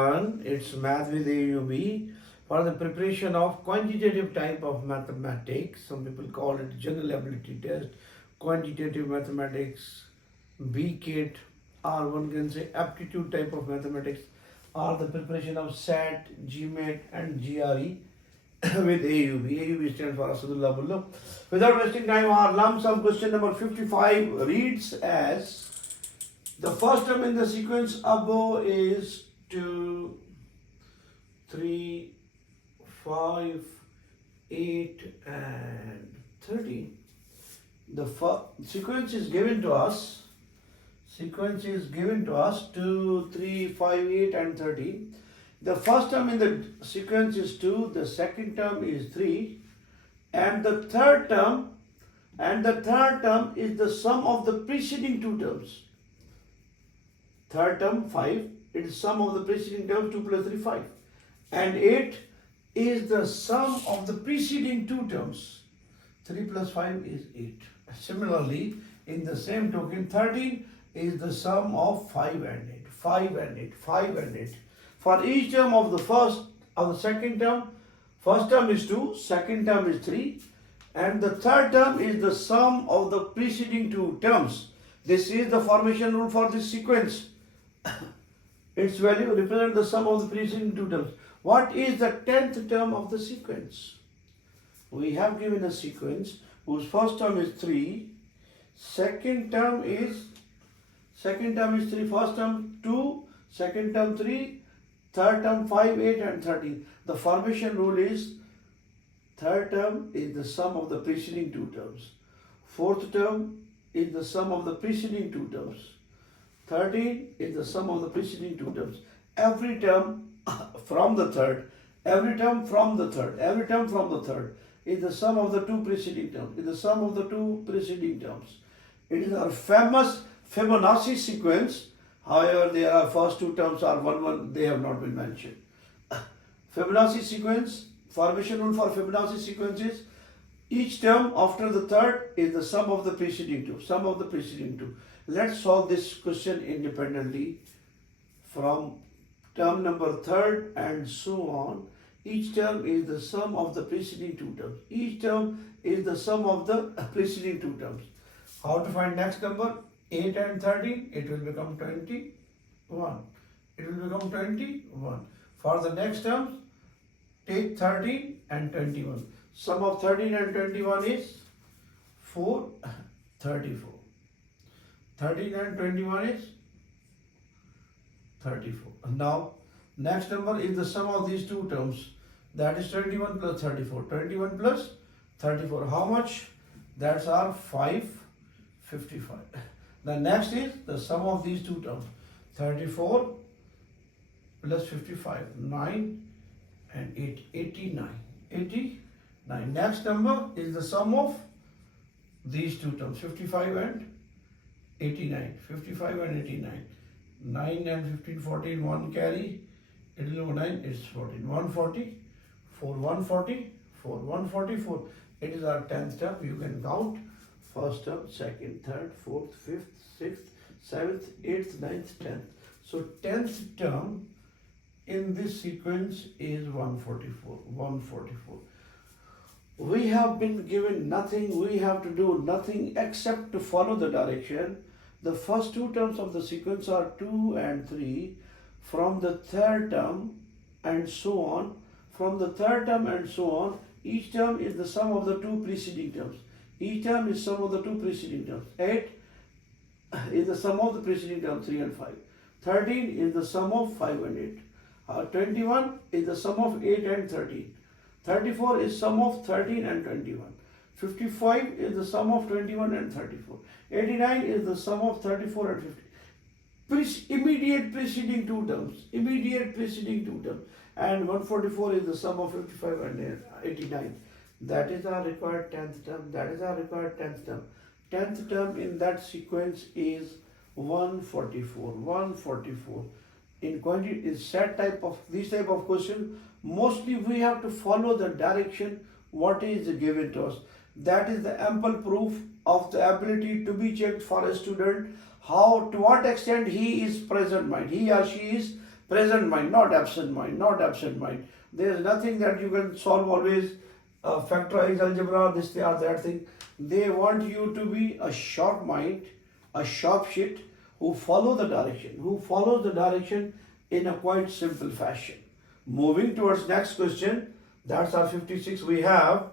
everyone, it's Math with AUB for the preparation of quantitative type of mathematics. Some people call it general ability test, quantitative mathematics, BKIT, or one can say aptitude type of mathematics, or the preparation of SAT, GMAT and GRE with AUB. AUB stands for Asadullah Bullo. Without wasting time, our lump sum question number 55 reads as: the first term in the sequence above is 2, 3, 5, 8 and 13. The sequence is given to us. 2, 3, 5, 8 and 13. The first term in the sequence is 2, the second term is 3 and the third term is the sum of the preceding two terms. Third term 5, it is sum of the preceding terms, 2 plus 3, 5. And 8 is the sum of the preceding two terms. 3 plus 5 is 8. Similarly, in the same token, 13 is the sum of 5 and 8. 5 and 8, 5 and 8. For each term of the second term, first term is 2, second term is 3, and the third term is the sum of the preceding two terms. This is the formation rule for this sequence. Its value represents the sum of the preceding two terms. What is the 10th term of the sequence? We have given a sequence whose first term is 3, second term is 3, first term 2, second term 3, third term 5, 8 and 13. The formation rule is third term is the sum of the preceding two terms. Fourth term is the sum of the preceding two terms. 13 is the sum of the preceding two terms. Every term from the third is the sum of the two preceding terms. It is our famous Fibonacci sequence. However, there are first two terms are 1, 1, they have not been mentioned. Fibonacci sequence, formation rule for Fibonacci sequence is each term after the third is the sum of the preceding two. Let's solve this question independently from term number third and so on. Each term is the sum of the preceding two terms. How to find next number? 8 and 13, it will become 21. For the next terms, take 13 and 21. Sum of 13 and 21 is 34. 13 and 21 is 34. Now, next number is the sum of these two terms. That is 21 plus 34. 21 plus 34. How much? That's our 555. The next is the sum of these two terms. 34 plus 55. 9 and 8. 89. 89. Next number is the sum of these two terms. 55 and 89. 55 and 89. 9 and 15, 14, 1 carry. It will be 9, it's 14. 144, 144, 144. It is our 10th term. You can count first term, second, third, fourth, fifth, sixth, seventh, eighth, ninth, 10th. So 10th term in this sequence is 144. We have been given nothing. We have to do nothing except to follow the direction. The first two terms of the sequence are 2 and 3. From the third term and so on. Each term is the sum of the two preceding terms. 8 is the sum of the preceding terms, 3 and 5. 13 is the sum of 5 and 8. 21 is the sum of 8 and 13. 34 is sum of 13 and 21. 55 is the sum of 21 and 34. 89 is the sum of 34 and 50. Immediate preceding two terms. And 144 is the sum of 55 and 89. That is our required 10th term. 10th term in that sequence is 144. In quantity is set type of this type of question, mostly we have to follow the direction what is given to us. That is the ample proof of the ability to be checked for a student, how to what extent he is present mind, he or she is present mind, not absent mind, not absent mind. There is nothing that you can solve always, factorize algebra, this or that thing. They want you to be a sharp mind, a sharp shit who follows the direction in a quite simple fashion. Moving towards next question, that's our 56 we have.